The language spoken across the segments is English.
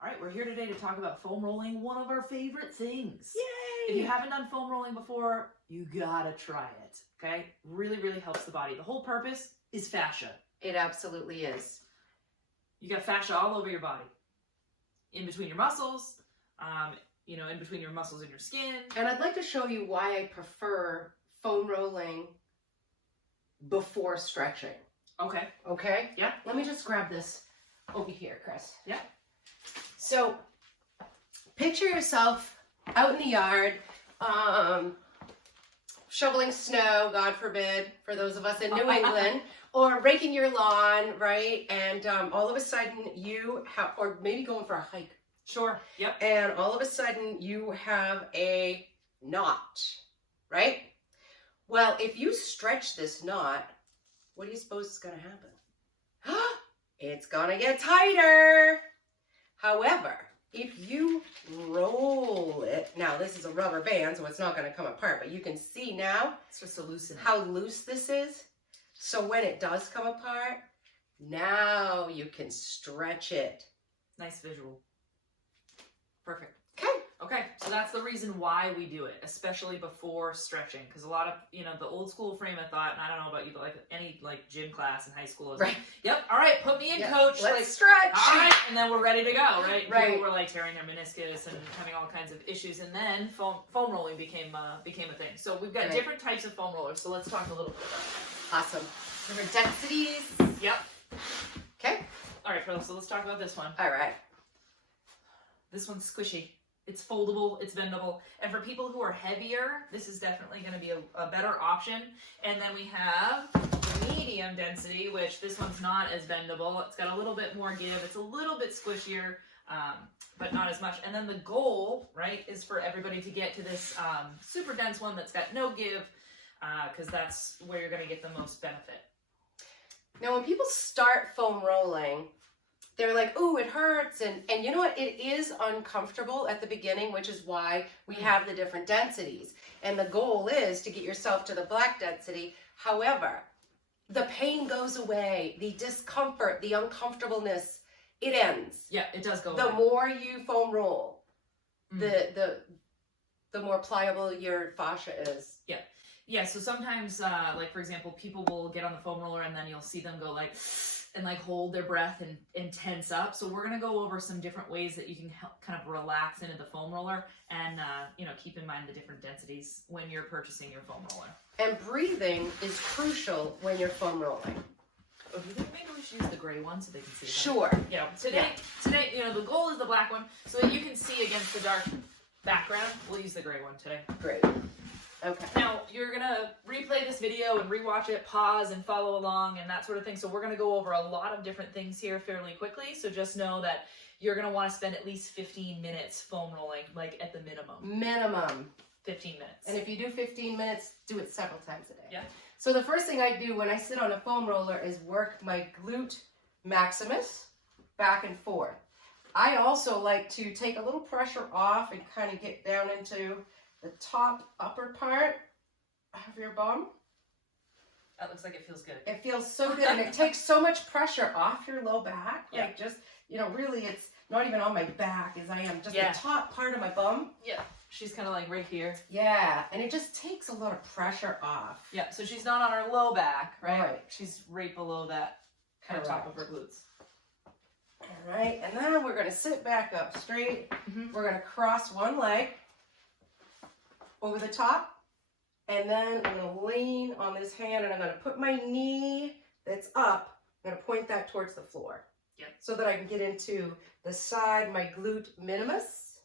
All right, we're here today to talk about foam rolling, one of our favorite things. Yay! If you haven't done foam rolling before, you gotta try it, okay? Really, really helps the body. The whole purpose is fascia. It absolutely is. You got fascia all over your body. In between your muscles, in between your muscles and your skin. And I'd like to show you why I prefer foam rolling before stretching. Okay. Okay? Yeah. Let me just grab this over here, Chris. Yeah. So, picture yourself out in the yard, shoveling snow, God forbid, for those of us in New England, or raking your lawn, right? And all of a sudden you have, or maybe going for a hike. Sure. Yep. And all of a sudden you have a knot, right? Well, if you stretch this knot, what do you suppose is going to happen? It's going to get tighter. However, if you roll it, now this is a rubber band, so it's not going to come apart, but you can see now It's just a loosen. how loose this is. So when it does come apart, now you can stretch it. Nice visual. Perfect. Okay. Okay, so that's the reason why we do it, especially before stretching, because a lot of, the old school frame of thought, and I don't know about you, but any gym class in high school is Right. Yep, all right, put me in, coach. Let's stretch. All right, and then we're ready to go, right? Right. People were tearing their meniscus and having all kinds of issues, and then foam rolling became a thing. So we've got different types of foam rollers, so let's talk a little bit about that. Awesome. Different densities. Yep. Okay. All right, so let's talk about this one. All right. This one's squishy. It's foldable, it's bendable, and for people who are heavier, this is definitely going to be a better option. And then we have the medium density, which this one's not as bendable. It's got a little bit more give. It's a little bit squishier, but not as much. And then the goal, right, is for everybody to get to this super dense one that's got no give, because that's where you're going to get the most benefit. Now, when people start foam rolling, they're like, ooh, it hurts. And you know what? It is uncomfortable at the beginning, which is why we have the different densities. And the goal is to get yourself to the black density. However, the pain goes away, the discomfort, the uncomfortableness, it ends. Yeah, it does go The away. more you foam roll, the more pliable your fascia is. Yeah. Yeah, so sometimes, for example, people will get on the foam roller and then you'll see them go and hold their breath and tense up. So we're going to go over some different ways that you can help kind of relax into the foam roller and, keep in mind the different densities when you're purchasing your foam roller. And breathing is crucial when you're foam rolling. Oh, do you think maybe we should use the gray one so they can see that? Sure. Yeah, today, the goal is the black one so that you can see against the dark background. We'll use the gray one today. Great. Okay. Now, you're going to replay this video and rewatch it, pause and follow along and that sort of thing. So we're going to go over a lot of different things here fairly quickly. So just know that you're going to want to spend at least 15 minutes foam rolling, at the minimum. Minimum. 15 minutes. And if you do 15 minutes, do it several times a day. Yeah. So the first thing I do when I sit on a foam roller is work my glute maximus back and forth. I also like to take a little pressure off and kind of get down into the top upper part of your bum. That looks like it feels good. It feels so good and it takes so much pressure off your low back. Yeah. Really it's not even on my back as I am, just the top part of my bum. Yeah. She's kind of right here. Yeah, and it just takes a lot of pressure off. Yeah, so she's not on her low back, right? Right. She's right below that kind of top of her glutes. All right, and then we're going to sit back up straight. Mm-hmm. We're going to cross one leg over the top, and then I'm going to lean on this hand, and I'm going to put my knee that's up, I'm going to point that towards the floor. Yep. So that I can get into the side, my glute minimus.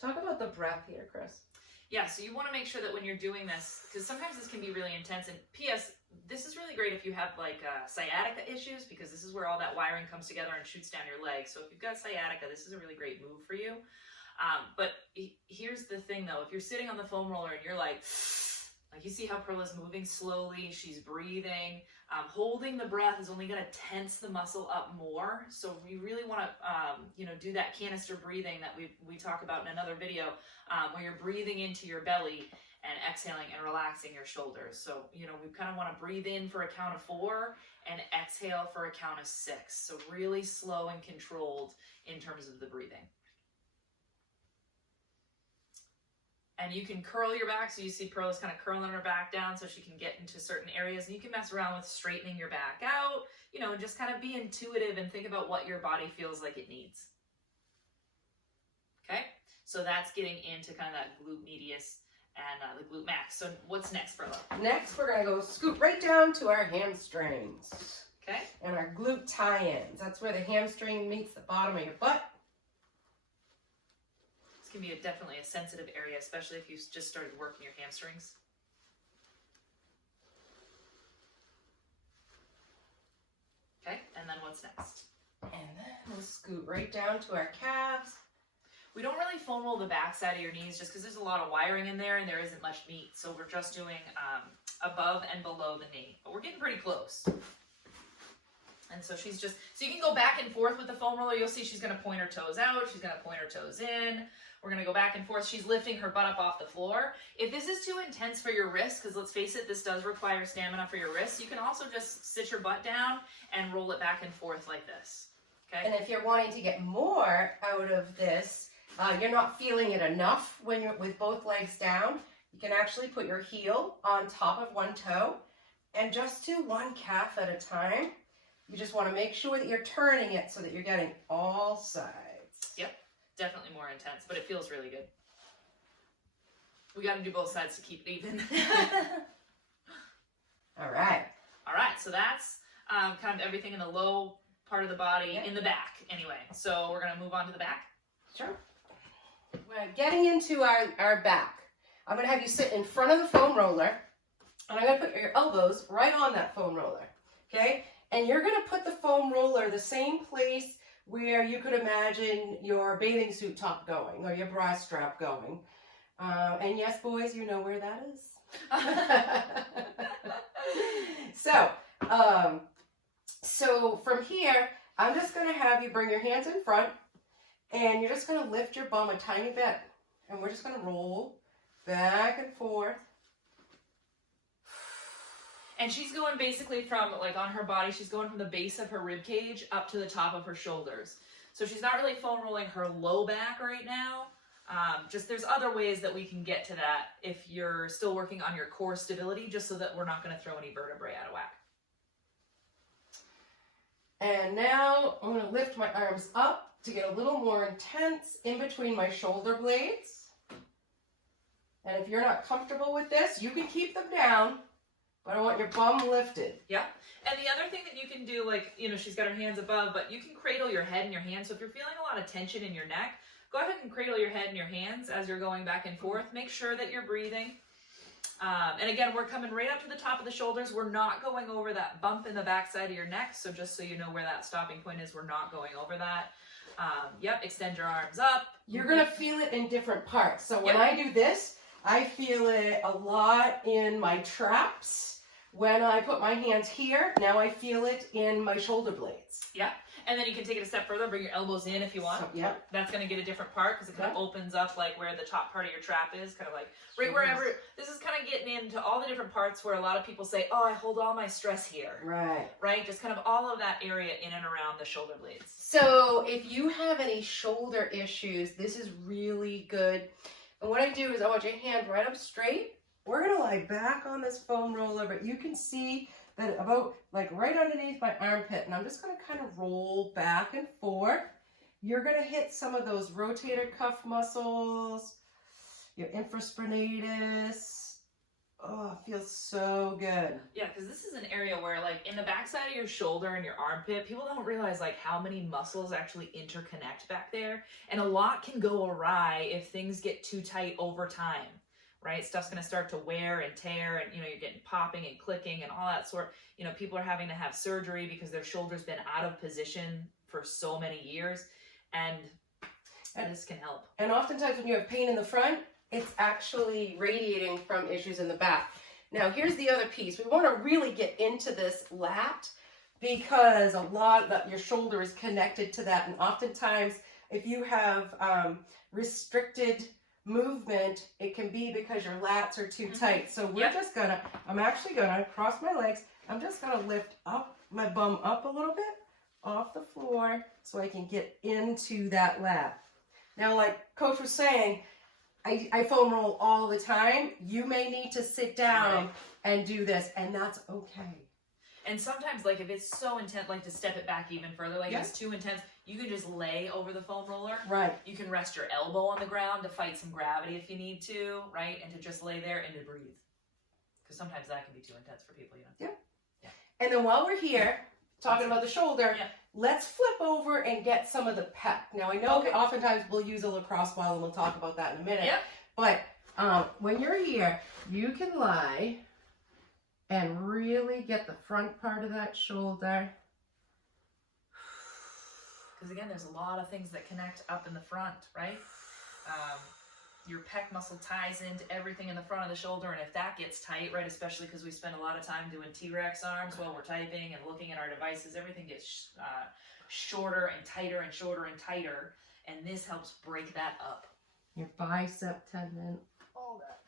Talk about the breath here, Chris. Yeah, so you want to make sure that when you're doing this, because sometimes this can be really intense, and P.S., this is really great if you have sciatica issues, because this is where all that wiring comes together and shoots down your leg. So if you've got sciatica, this is a really great move for you. But here's the thing though, if you're sitting on the foam roller and you're you see how Perla's moving slowly, she's breathing, holding the breath is only going to tense the muscle up more. So you really want to, do that canister breathing that we talk about in another video, where you're breathing into your belly and exhaling and relaxing your shoulders. So, you know, we kind of want to breathe in for a count of 4 and exhale for a count of 6. So really slow and controlled in terms of the breathing. And you can curl your back. So you see Pearl is kind of curling her back down so she can get into certain areas. And you can mess around with straightening your back out, you know, and just kind of be intuitive and think about what your body feels like it needs. Okay, so that's getting into kind of that glute medius and the glute max. So what's next, Perla? Next, we're going to go scoot right down to our hamstrings. Okay. And our glute tie-ins. That's where the hamstring meets the bottom of your butt. This can be definitely a sensitive area, especially if you just started working your hamstrings. Okay, and then what's next? And then we'll scoot right down to our calves. We don't really foam roll the back side of your knees just because there's a lot of wiring in there and there isn't much meat. So we're just doing above and below the knee. But we're getting pretty close. And so she's just, so you can go back and forth with the foam roller. You'll see she's going to point her toes out. She's going to point her toes in. We're going to go back and forth. She's lifting her butt up off the floor. If this is too intense for your wrists, because let's face it, this does require stamina for your wrists, you can also just sit your butt down and roll it back and forth like this. Okay? And if you're wanting to get more out of this, you're not feeling it enough when you're with both legs down, you can actually put your heel on top of one toe and just do one calf at a time. You just want to make sure that you're turning it so that you're getting all sides. Yep, definitely more intense, but it feels really good. We got to do both sides to keep it even. All right. All right, so that's kind of everything in the low part of the body, in the back anyway. So we're going to move on to the back. Sure. We're getting into our back. I'm going to have you sit in front of the foam roller, and I'm going to put your elbows right on that foam roller, okay? And you're going to put the foam roller the same place where you could imagine your bathing suit top going or your bra strap going. And yes, boys, you know where that is. So from here, I'm just going to have you bring your hands in front, and you're just going to lift your bum a tiny bit. And we're just going to roll back and forth. And she's going basically from, like on her body, she's going from the base of her rib cage up to the top of her shoulders. So she's not really foam rolling her low back right now. Just there's other ways that we can get to that if you're still working on your core stability, just so that we're not going to throw any vertebrae out of whack. And now I'm going to lift my arms up to get a little more intense in between my shoulder blades. And if you're not comfortable with this, you can keep them down, but I want your bum lifted. Yeah. And the other thing that you can do, like, you know, she's got her hands above, but you can cradle your head in your hands. So if you're feeling a lot of tension in your neck, go ahead and cradle your head in your hands as you're going back and forth. Make sure that you're breathing. And again, we're coming right up to the top of the shoulders. We're not going over that bump in the back side of your neck. So just so you know where that stopping point is, we're not going over that. Yep, extend your arms up. You're going to feel it in different parts. So when I do this, I feel it a lot in my traps. When I put my hands here, now I feel it in my shoulder blades. Yeah. And then you can take it a step further, bring your elbows in if you want. So, yeah. That's going to get a different part because it kind of opens up like where the top part of your trap is, kind of like right wherever. This is kind of getting into all the different parts where a lot of people say, oh, I hold all my stress here. Right. Right? Just kind of all of that area in and around the shoulder blades. So if you have any shoulder issues, this is really good. And what I do is I want your hand right up straight. We're going to lie back on this foam roller, but you can see that about like right underneath my armpit, and I'm just going to kind of roll back and forth. You're going to hit some of those rotator cuff muscles, your infraspinatus. Oh, it feels so good. Yeah, because this is an area where like in the backside of your shoulder and your armpit, people don't realize like how many muscles actually interconnect back there. And a lot can go awry if things get too tight over time. Right? Stuff's going to start to wear and tear, and, you know, you're getting popping and clicking and all that sort. You know, people are having to have surgery because their shoulder's been out of position for so many years, and this can help. And oftentimes when you have pain in the front, it's actually radiating from issues in the back. Now, here's the other piece. We want to really get into this lat because a lot of your shoulder is connected to that, and oftentimes if you have restricted movement, it can be because your lats are too tight. So we're just gonna, I'm actually gonna cross my legs. I'm just gonna lift up my bum up a little bit off the floor so I can get into that lat. Now, like Coach was saying, I foam roll all the time. You may need to sit down and do this, and that's okay. And sometimes, like, if it's so intense, like, to step it back even further, like, if it's too intense, you can just lay over the foam roller. Right. You can rest your elbow on the ground to fight some gravity if you need to, right? And to just lay there and to breathe. Because sometimes that can be too intense for people, you know? Yeah. And then while we're here, talking about the shoulder, let's flip over and get some of the pec. Now, I know oftentimes we'll use a lacrosse ball, and we'll talk about that in a minute. But when you're here, you can lie and really get the front part of that shoulder. Because again, there's a lot of things that connect up in the front, right? Your pec muscle ties into everything in the front of the shoulder, and if that gets tight, right, especially because we spend a lot of time doing T-Rex arms while we're typing and looking at our devices, everything gets shorter and tighter and shorter and tighter, and this helps break that up. Your bicep tendon, all that.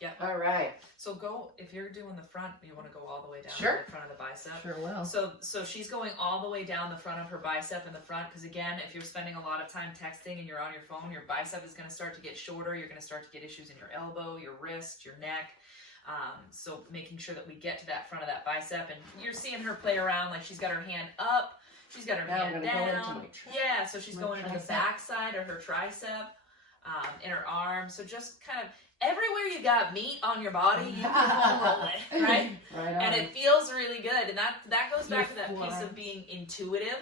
Yeah. All right. So go, if you're doing the front, you want to go all the way down to the front of the bicep. Sure will. So she's going all the way down the front of her bicep in the front, because again, if you're spending a lot of time texting and you're on your phone, your bicep is going to start to get shorter. You're going to start to get issues in your elbow, your wrist, your neck. So making sure that we get to that front of that bicep, and you're seeing her play around, like she's got her hand up, she's got her hand down. Yeah, so she's going into the back side of her tricep, in her arm. So just kind of everywhere you got meat on your body, you can foam roll it, right? And it feels really good. And that goes back to that piece of being intuitive.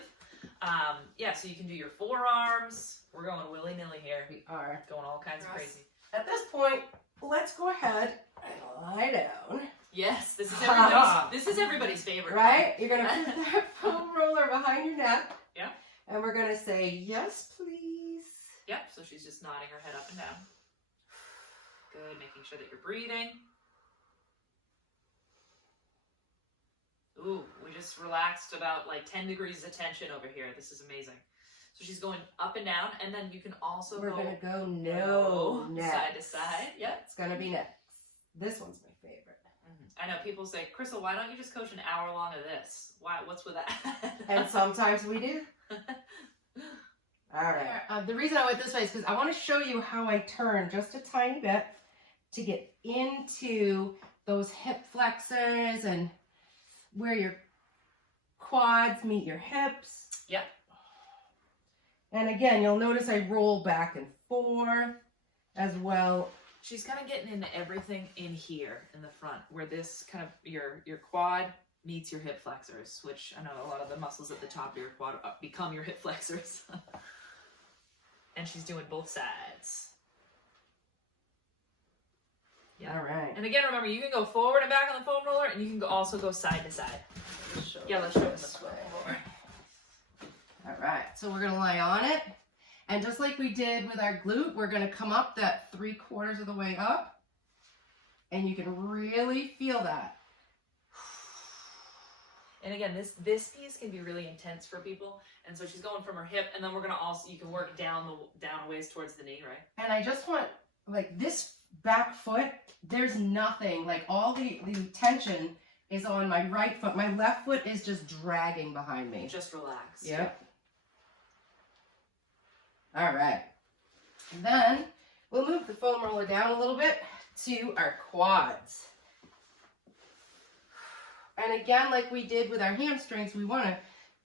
So you can do your forearms. We're going willy-nilly here. We are. Going all kinds of crazy. At this point, let's go ahead and lie down. Yes, this is everybody's favorite. Right? You're going to put that foam roller behind your neck. Yeah. And we're going to say, yes, please. Yep, so she's just nodding her head up and down. Good, making sure that you're breathing. Ooh, we just relaxed about like 10 degrees of tension over here. This is amazing. So she's going up and down, and then you can also We're going to go next. Side to side. Yeah. It's going to be next. This one's my favorite. I know people say, Crystal, why don't you just coach an hour long of this? What's with that? And sometimes we do. All right. The reason I went this way is because I want to show you how I turn just a tiny bit to get into those hip flexors and where your quads meet your hips. Yep. And again, you'll notice I roll back and forth as well. She's kind of getting into everything in here in the front, where this kind of your quad meets your hip flexors, which I know a lot of the muscles at the top of your quad become your hip flexors. And she's doing both sides. Yeah. All right. And again, remember, you can go forward and back on the foam roller, and you can also go side to side. Let's show it this way. All right. So we're going to lie on it. And just like we did with our glute, we're going to come up that 3/4 of the way up. And you can really feel that. And again, this piece can be really intense for people. And so she's going from her hip, and then we're going to also, you can work down a ways towards the knee, right? And I just want, like, this back foot, there's nothing. Like, all the tension is on my right foot. My left foot is just dragging behind me. Just relax. Yep. All right. And then we'll move the foam roller down a little bit to our quads. And again, like we did with our hamstrings, we want to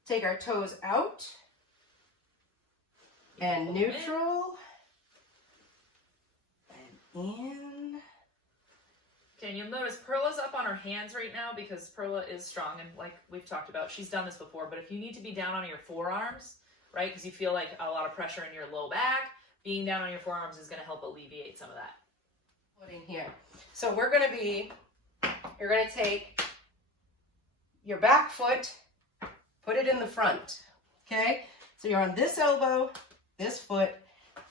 take our toes out and neutral and in. Okay, and you'll notice Perla's up on her hands right now because Perla is strong, and like we've talked about, she's done this before, but if you need to be down on your forearms, right, because you feel like a lot of pressure in your low back, being down on your forearms is going to help alleviate some of that. Put in here. So we're going to be, you're going to take your back foot, put it in the front, okay? So you're on this elbow, this foot,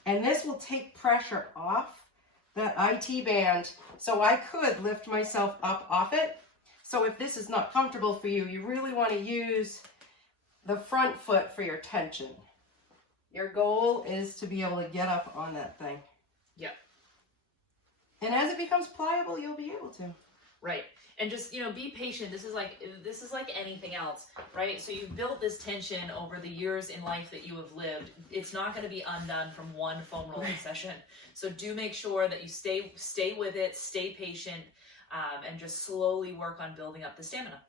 and this will take pressure off that IT band, so I could lift myself up off it. So if this is not comfortable for you, you really want to use the front foot for your tension. Your goal is to be able to get up on that thing. Yep. And as it becomes pliable, you'll be able to. Right. And just, you know, be patient. This is like anything else, right? So you've built this tension over the years in life that you have lived. It's not going to be undone from one foam rolling session. So do make sure that you stay with it, stay patient, and just slowly work on building up the stamina.